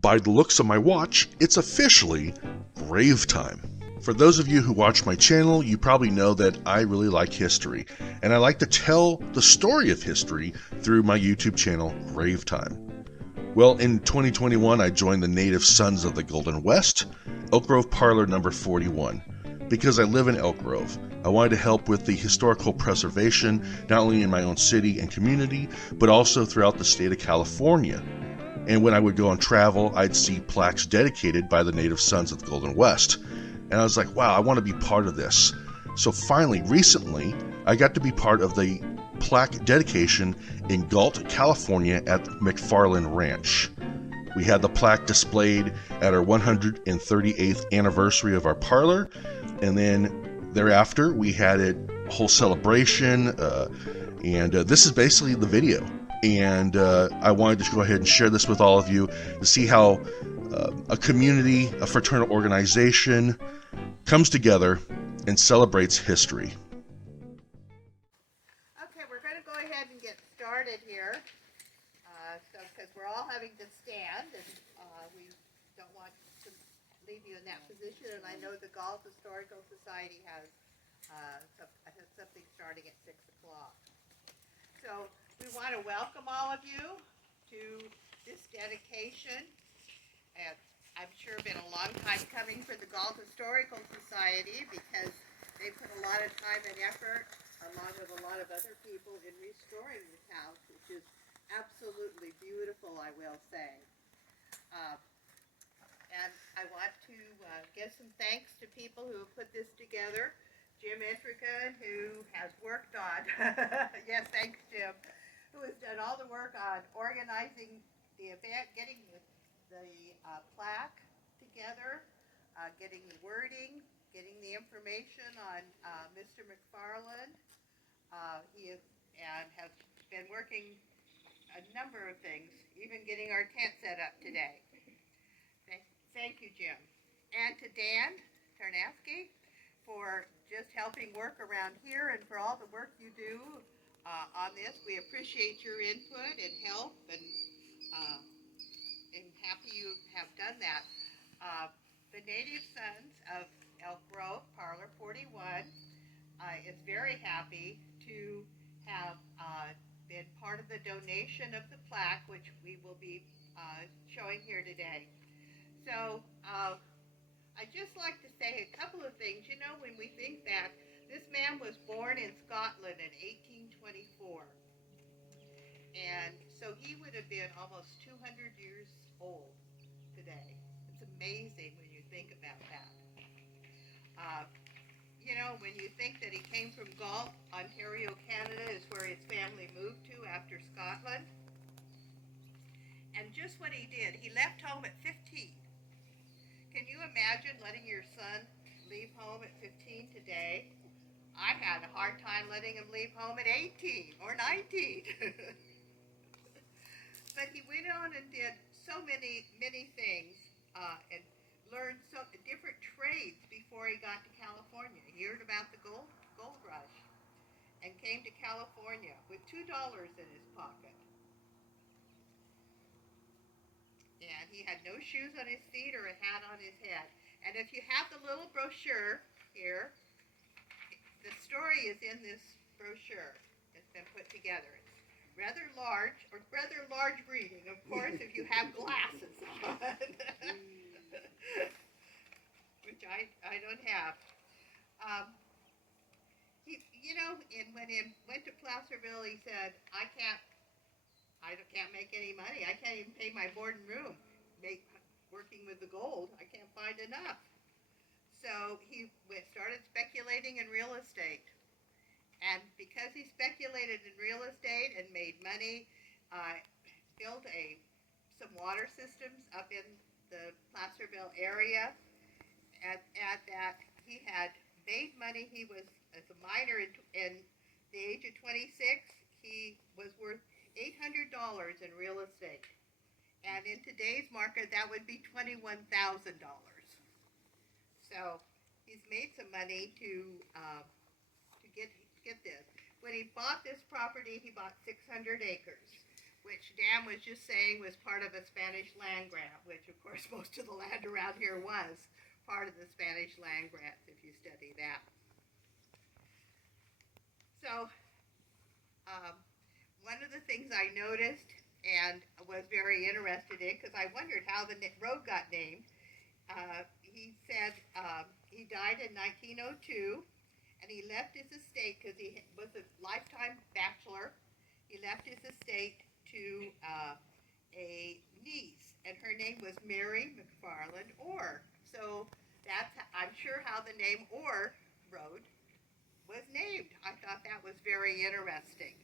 By the looks of my watch, it's officially grave time. For those of you who watch my channel, you probably know that I really like history, and I like to tell the story of history through my YouTube channel, Grave Time. Well, in 2021, I joined the Native Sons of the Golden West, Elk Grove Parlor No. 41. Because I live in Elk Grove, I wanted to help with the historical preservation, not only in my own city and community, but also throughout the state of California. And when I would go on travel, I'd see plaques dedicated by the Native Sons of the Golden West. And I was like, wow, I want to be part of this. So finally, recently, I got to be part of the plaque dedication in Galt, California at McFarland Ranch. We had the plaque displayed at our 138th anniversary of our parlor, and then thereafter we had a whole celebration, and this is basically the video. And I wanted to go ahead and share this with all of you to see how a community, a fraternal organization comes together and celebrates history. Okay, we're going to go ahead and get started here. Because we're all having to stand, and we don't want to leave you in that position. And I know the Galt Historical Society has something starting at 6 o'clock. So we want to welcome all of you to this dedication. And I'm sure been a long time coming for the Galt Historical Society, because they put a lot of time and effort, along with a lot of other people, in restoring this house, which is absolutely beautiful, I will say. And I want to give some thanks to people who have put this together. Jim Entrica, who has worked on, yes, thanks Jim, who has done all the work on organizing the event, getting the plaque together, getting the wording, getting the information on Mr. McFarland. He has been working a number of things, even getting our tent set up today. Thank you, Jim. And to Dan Tarnowski for just helping work around here, and for all the work you do on this. We appreciate your input and help, and happy you have done that. The Native Sons of Elk Grove Parlor 41 is very happy to have been part of the donation of the plaque, which we will be showing here today. So I'd just like to say a couple of things. You know, when we think that this man was born in Scotland in 1824, and so he would have been almost 200 years old today. It's amazing when you think about that. You know, when you think that he came from Galt, Ontario, Canada, is where his family moved to after Scotland. And just what he did, he left home at 15. Can you imagine letting your son leave home at 15 today? I had a hard time letting him leave home at 18 or 19. But he went on and did so many things, and learned so different trades before he got to California. He heard about the gold rush and came to California with $2 in his pocket. And he had no shoes on his feet or a hat on his head. And if you have the little brochure here, the story is in this brochure. It's been put together. It's rather large reading, of course, if you have glasses on. Which I don't have. When he went to Placerville, he said, I can't make any money. I can't even pay my board and room. Working with the gold, I can't find enough. So he started speculating in real estate. And because he speculated in real estate and made money, built some water systems up in the Placerville area. At that, he had made money. He was, as a minor in the age of 26, he was worth $800 in real estate. And in today's market, that would be $21,000. So he's made some money to get this. When he bought this property, he bought 600 acres. which Dan was just saying was part of a Spanish land grant, which of course most of the land around here was part of the Spanish land grants if you study that. So one of the things I noticed and was very interested in, because I wondered how the road got named, he said he died in 1902, and he left his estate because he was a lifetime bachelor. He left his estate to a niece, and her name was Mary McFarland Orr. So that's, I'm sure, how the name Orr Road was named. I thought that was very interesting.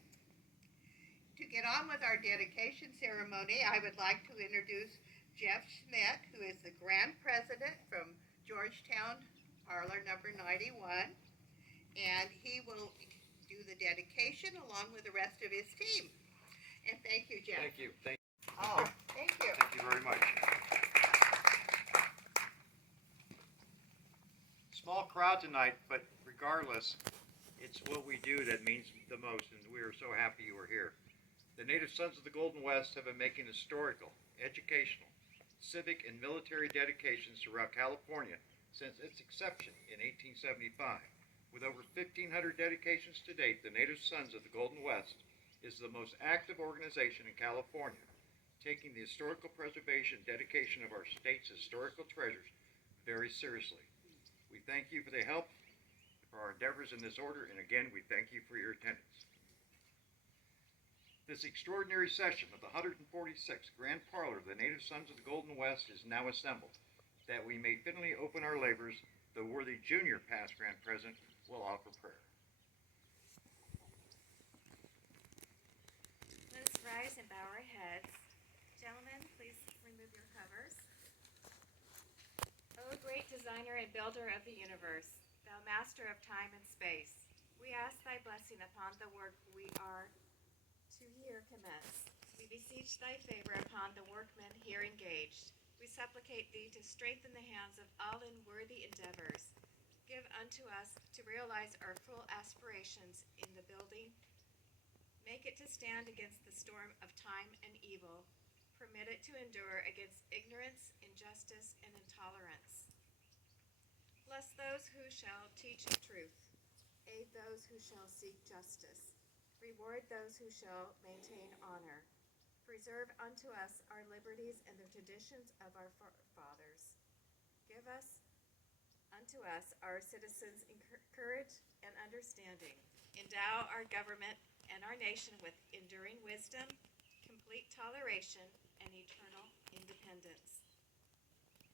To get on with our dedication ceremony, I would like to introduce Jeff Schmidt, who is the Grand President from Georgetown Parlor number 91, and he will do the dedication along with the rest of his team. And thank you, Jeff. Thank you. Thank you. Oh, thank you. Thank you very much. Small crowd tonight, but regardless, it's what we do that means the most, and we are so happy you are here. The Native Sons of the Golden West have been making historical, educational, civic, and military dedications throughout California since its inception in 1875. With over 1,500 dedications to date, the Native Sons of the Golden West is the most active organization in California, taking the historical preservation and dedication of our state's historical treasures very seriously. We thank you for the help for our endeavors in this order, and again, we thank you for your attendance. This extraordinary session of the 146th Grand Parlor of the Native Sons of the Golden West is now assembled. That we may fittingly open our labors, the worthy junior past Grand President will offer prayer. Let us rise and bow our heads. Gentlemen, please remove your covers. O great designer and builder of the universe, thou master of time and space, we ask thy blessing upon the work we are to here commence. We beseech thy favor upon the workmen here engaged. We supplicate thee to strengthen the hands of all in worthy endeavors. Give unto us to realize our full aspirations in the building. Make it to stand against the storm of time and evil. Permit it to endure against ignorance, injustice, and intolerance. Bless those who shall teach truth. Aid those who shall seek justice. Reward those who shall maintain honor. Preserve unto us our liberties and the traditions of our forefathers. Give us unto us, our citizens, courage and understanding. Endow our government and our nation with enduring wisdom, complete toleration, and eternal independence.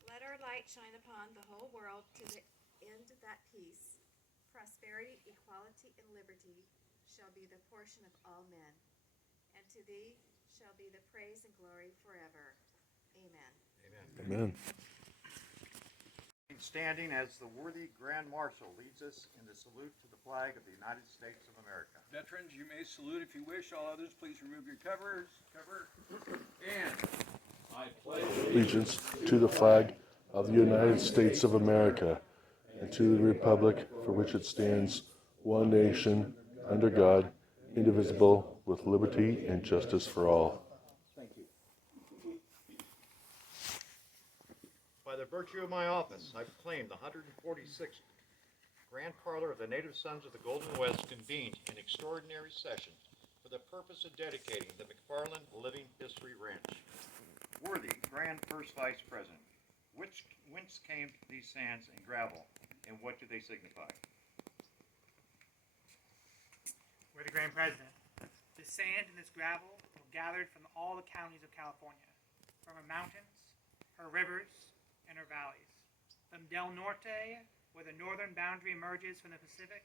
Let our light shine upon the whole world to the end that peace, prosperity, equality, and liberty shall be the portion of all men, and to thee shall be the praise and glory forever. Amen. Amen. Standing as the worthy Grand Marshal leads us in the salute to the flag of the United States of America. Veterans, you may salute if you wish. All others, please remove your cover. And I pledge Allegiance to the flag of the United States of America and to the republic for which it stands, one nation, under God, indivisible, with liberty and justice for all. By the virtue of my office, I proclaim the 146th Grand Parlor of the Native Sons of the Golden West convened an extraordinary session for the purpose of dedicating the McFarland Living History Ranch. Worthy Grand First Vice President, whence came these sands and gravel, and what do they signify? We're the Grand President. This sand and this gravel were gathered from all the counties of California, from her mountains, her rivers, and her valleys. From Del Norte, where the northern boundary emerges from the Pacific,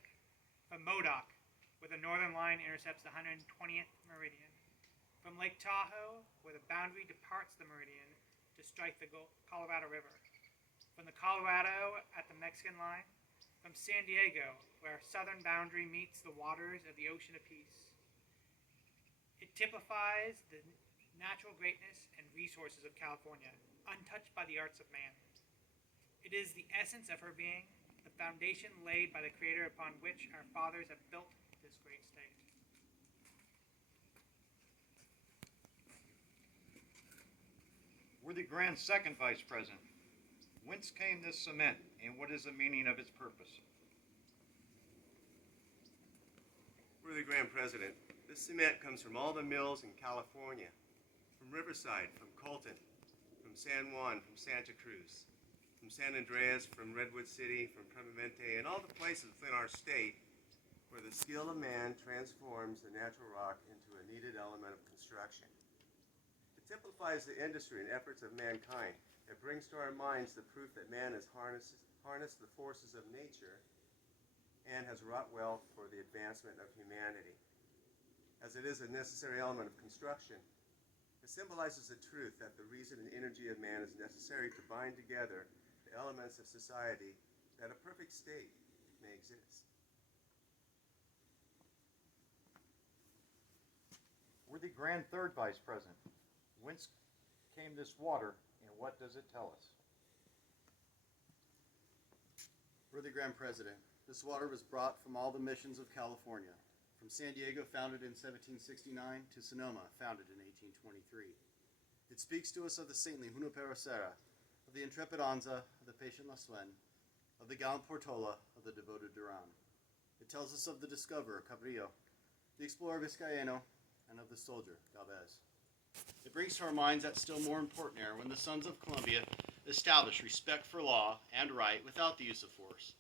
from Modoc, where the northern line intercepts the 120th meridian, from Lake Tahoe, where the boundary departs the meridian to strike the Colorado River, from the Colorado at the Mexican line, from San Diego, where our southern boundary meets the waters of the Ocean of Peace. It typifies the natural greatness and resources of California, untouched by the arts of man. It is the essence of her being, the foundation laid by the Creator upon which our fathers have built this great state. Worthy Grand Second Vice President, whence came this cement and what is the meaning of its purpose? Worthy Grand President, this cement comes from all the mills in California, from Riverside, from Colton, from San Juan, from Santa Cruz, from San Andreas, from Redwood City, from Premente, and all the places within our state where the skill of man transforms the natural rock into a needed element of construction. It typifies the industry and efforts of mankind. It brings to our minds the proof that man has harnessed the forces of nature and has wrought wealth for the advancement of humanity. As it is a necessary element of construction, it symbolizes the truth that the reason and energy of man is necessary to bind together the elements of society that a perfect state may exist. Worthy Grand Third Vice President, whence came this water and what does it tell us? Worthy Grand President, this water was brought from all the missions of California, from San Diego, founded in 1769, to Sonoma, founded in 1823. It speaks to us of the saintly Junipero Serra, of the intrepid Anza, of the patient Lasuen, of the gallant Portola, of the devoted Duran. It tells us of the discoverer, Cabrillo, the explorer Vizcaíno, and of the soldier, Galvez. It brings to our minds that still more important era when the sons of Columbia established respect for law and right without the use of force,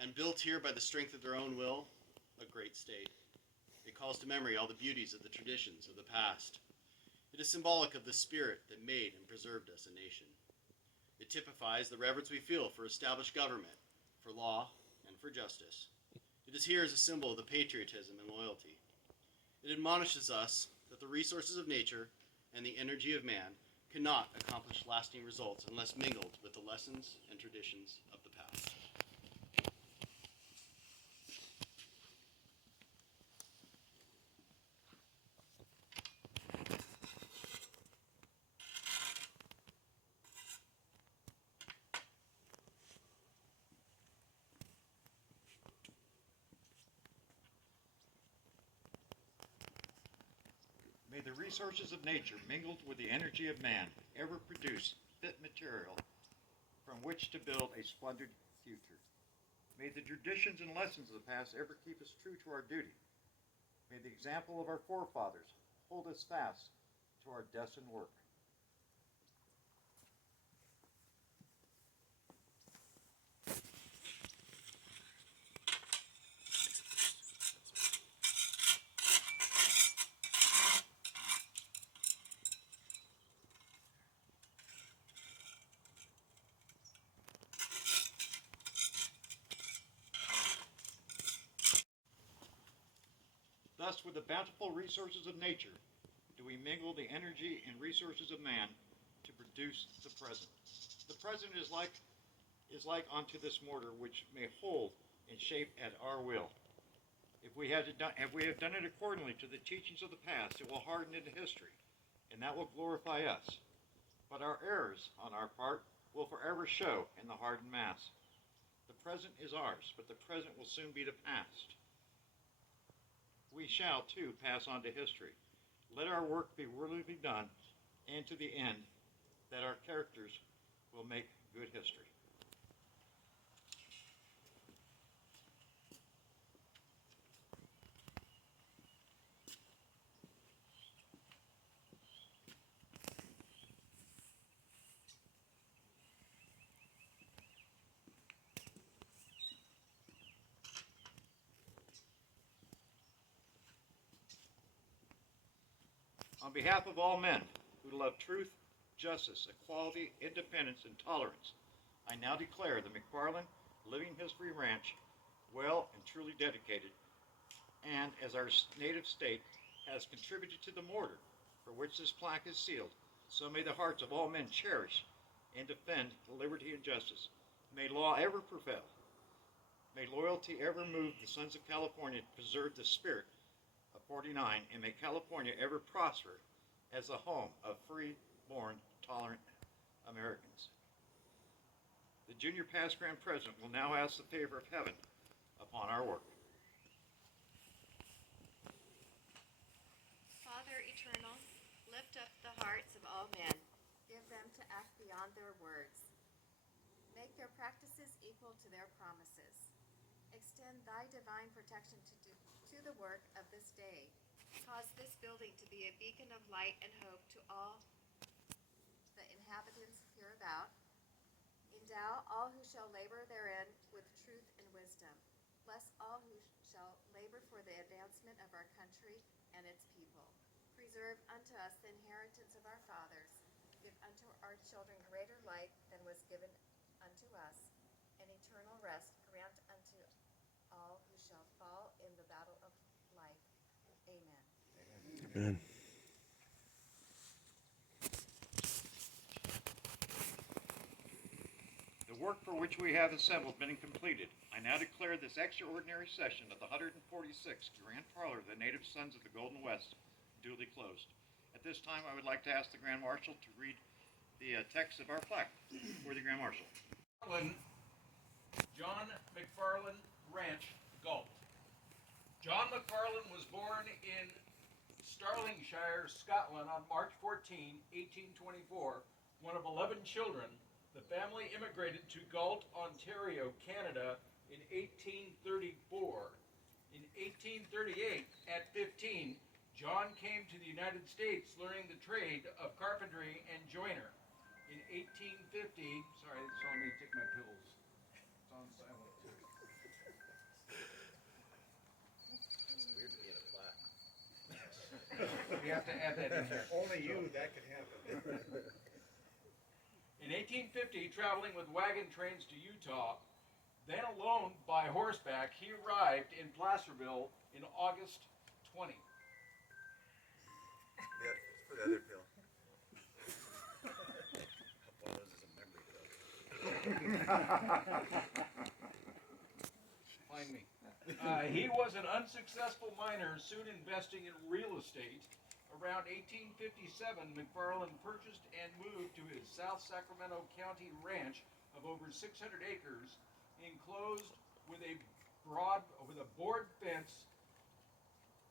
and built here by the strength of their own will, a great state. It calls to memory all the beauties of the traditions of the past. It is symbolic of the spirit that made and preserved us a nation. It typifies the reverence we feel for established government, for law, and for justice. It is here as a symbol of the patriotism and loyalty. It admonishes us that the resources of nature and the energy of man cannot accomplish lasting results unless mingled with the lessons and traditions of the past. May the resources of nature mingled with the energy of man ever produce fit material from which to build a splendid future. May the traditions and lessons of the past ever keep us true to our duty. May the example of our forefathers hold us fast to our destined work. Thus, with the bountiful resources of nature, do we mingle the energy and resources of man to produce the present. The present is like unto this mortar, which may hold and shape at our will. If we have done it accordingly to the teachings of the past, it will harden into history, and that will glorify us. But our errors on our part will forever show in the hardened mass. The present is ours, but the present will soon be the past. We shall, too, pass on to history. Let our work be worthily done, and to the end that our characters will make good history. On behalf of all men who love truth, justice, equality, independence, and tolerance, I now declare the McFarland Living History Ranch well and truly dedicated, and as our native state has contributed to the mortar for which this plaque is sealed, so may the hearts of all men cherish and defend liberty and justice. May law ever prevail. May loyalty ever move the sons of California to preserve the spirit of 49, and may California ever prosper as the home of free, born, tolerant Americans. The Junior Past Grand President will now ask the favor of heaven upon our work. Father eternal, lift up the hearts of all men. Give them to act beyond their words. Make their practices equal to their promises. Extend thy divine protection to the work of this day. Cause this building to be a beacon of light and hope to all the inhabitants hereabout. Endow all who shall labor therein with truth and wisdom. Bless all who shall labor for the advancement of our country and its people. Preserve unto us the inheritance of our fathers. Give unto our children greater light than was given unto us, and eternal rest grant unto all who shall fall in the battle of life. Amen. Amen. The work for which we have assembled being completed, I now declare this extraordinary session of the 146th Grand Parlor of the Native Sons of the Golden West duly closed. At this time, I would like to ask the Grand Marshal to read the text of our plaque for the Grand Marshal. John McFarland Ranch, Galt. John McFarland was born in Stirlingshire, Scotland on March 14, 1824, one of 11 children. The family immigrated to Galt, Ontario, Canada in 1834. In 1838, at 15, John came to the United States learning the trade of carpentry and joiner. In 1850, sorry, it's telling me to take my pills. It's on silent too. It's weird to be in a plaque. We have to add that in there. Only you, that could happen. In 1850, traveling with wagon trains to Utah, then alone by horseback, he arrived in Placerville in August 20. Yeah, for the other pill. One of those is a memory pill. Find me. He was an unsuccessful miner, soon investing in real estate. Around 1857, McFarland purchased and moved to his South Sacramento County ranch of over 600 acres, enclosed with a board fence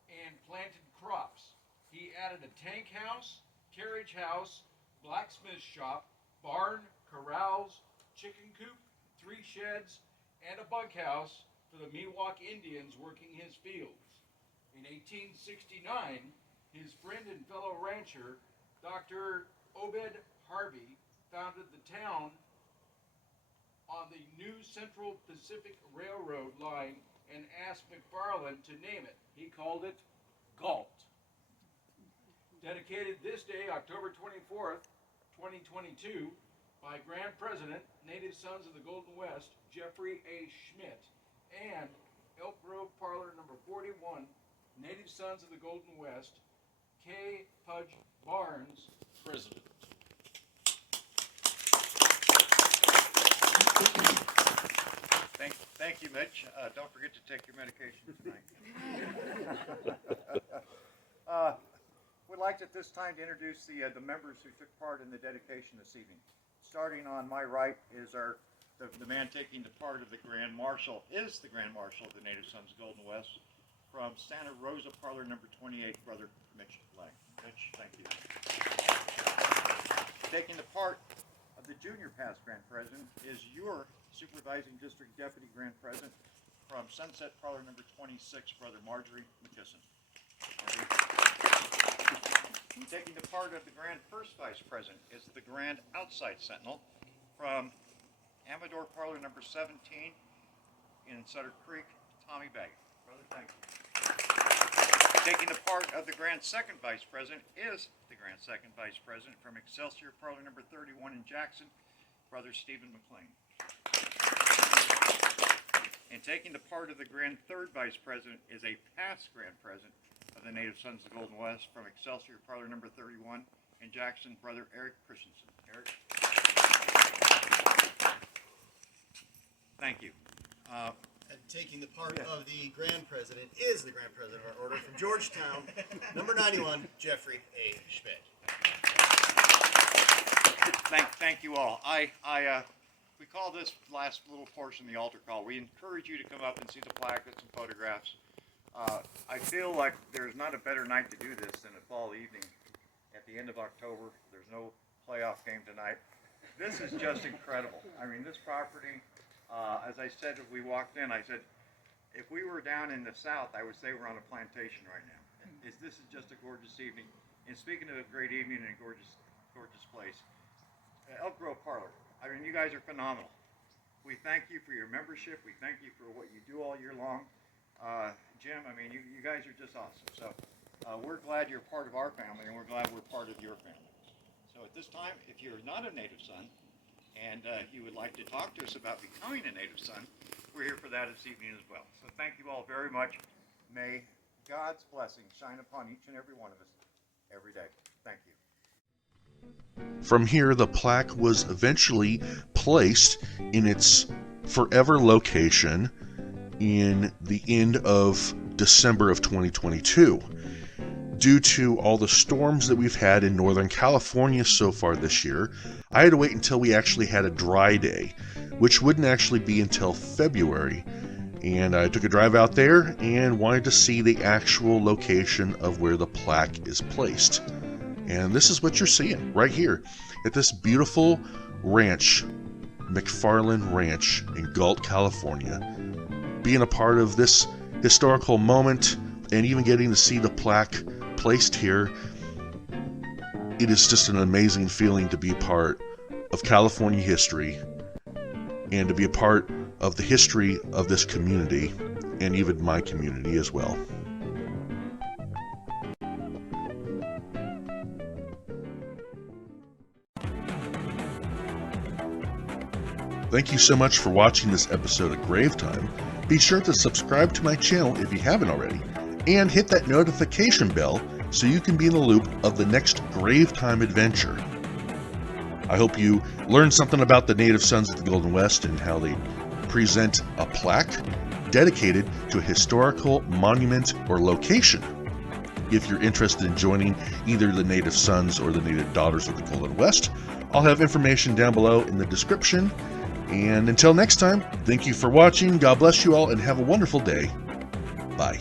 and planted crops. He added a tank house, carriage house, blacksmith shop, barn, corrals, chicken coop, 3 sheds, and a bunkhouse for the Miwok Indians working his fields. In 1869, his friend and fellow rancher, Dr. Obed Harvey, founded the town on the new Central Pacific Railroad line and asked McFarland to name it. He called it Galt. Dedicated this day, October 24th, 2022, by Grand President, Native Sons of the Golden West, Jeffrey A. Schmidt, and Elk Grove Parlor No. 41, Native Sons of the Golden West, K. Pudge Barnes, President. Thank you, Mitch. Don't forget to take your medication tonight. We'd like at this time to introduce the members who took part in the dedication this evening. Starting on my right is the man taking the part of the Grand Marshal, is the Grand Marshal of the Native Sons of Golden West, from Santa Rosa Parlor No. 28, Brother Mitch Plaque. Mitch, thank you. Taking the part of the Junior Past Grand President is your Supervising District Deputy Grand President from Sunset Parlor No. 26, Brother Marjorie McKisson. Taking the part of the Grand First Vice President is the Grand Outside Sentinel from Amador Parlor No. 17 in Sutter Creek, Tommy Baggett. Brother, thank you. Taking the part of the Grand Second Vice President is the Grand Second Vice President from Excelsior Parlor No. 31 in Jackson, Brother Stephen McLean. And taking the part of the Grand Third Vice President is a past Grand President of the Native Sons of the Golden West from Excelsior Parlor No. 31 in Jackson, Brother Eric Christensen. Eric. Thank you. And taking the part of the Grand President is the Grand President of our order from Georgetown, number 91, Jeffrey A. Schmidt. Thank you all. We call this last little portion the altar call. We encourage you to come up and see the plaques and photographs. I feel like there's not a better night to do this than a fall evening at the end of October. There's no playoff game tonight. This is just incredible. I mean, this property, as I said, as we walked in, I said, if we were down in the south, I would say we're on a plantation right now. This is just a gorgeous evening. And speaking of a great evening and a gorgeous place, Elk Grove Parlor. I mean, you guys are phenomenal. We thank you for your membership. We thank you for what you do all year long. Jim, I mean, you guys are just awesome. So we're glad you're part of our family, and we're glad we're part of your family. So at this time, if you're not a native son and you would like to talk to us about becoming a native son, we're here for that this evening as well. So thank you all very much. May God's blessing shine upon each and every one of us every day. Thank you. From here, the plaque was eventually placed in its forever location in the end of December of 2022. Due to all the storms that we've had in Northern California so far this year, I had to wait until we actually had a dry day, which wouldn't actually be until February. And I took a drive out there and wanted to see the actual location of where the plaque is placed. And this is what you're seeing right here at this beautiful ranch, McFarland Ranch in Galt, California. Being a part of this historical moment and even getting to see the plaque placed here, it is just an amazing feeling to be part of California history and to be a part of the history of this community and even my community as well. Thank you so much for watching this episode of Grave Time. Be sure to subscribe to my channel if you haven't already, and hit that notification bell so you can be in the loop of the next Grave Time adventure. I hope you learned something about the native sons of the Golden West and how they present a plaque dedicated to a historical monument or location. If you're interested in joining either the native sons or the native daughters of the Golden West, I'll have information down below in the description. And until next time, thank you for watching. God bless you all and have a wonderful day. Bye.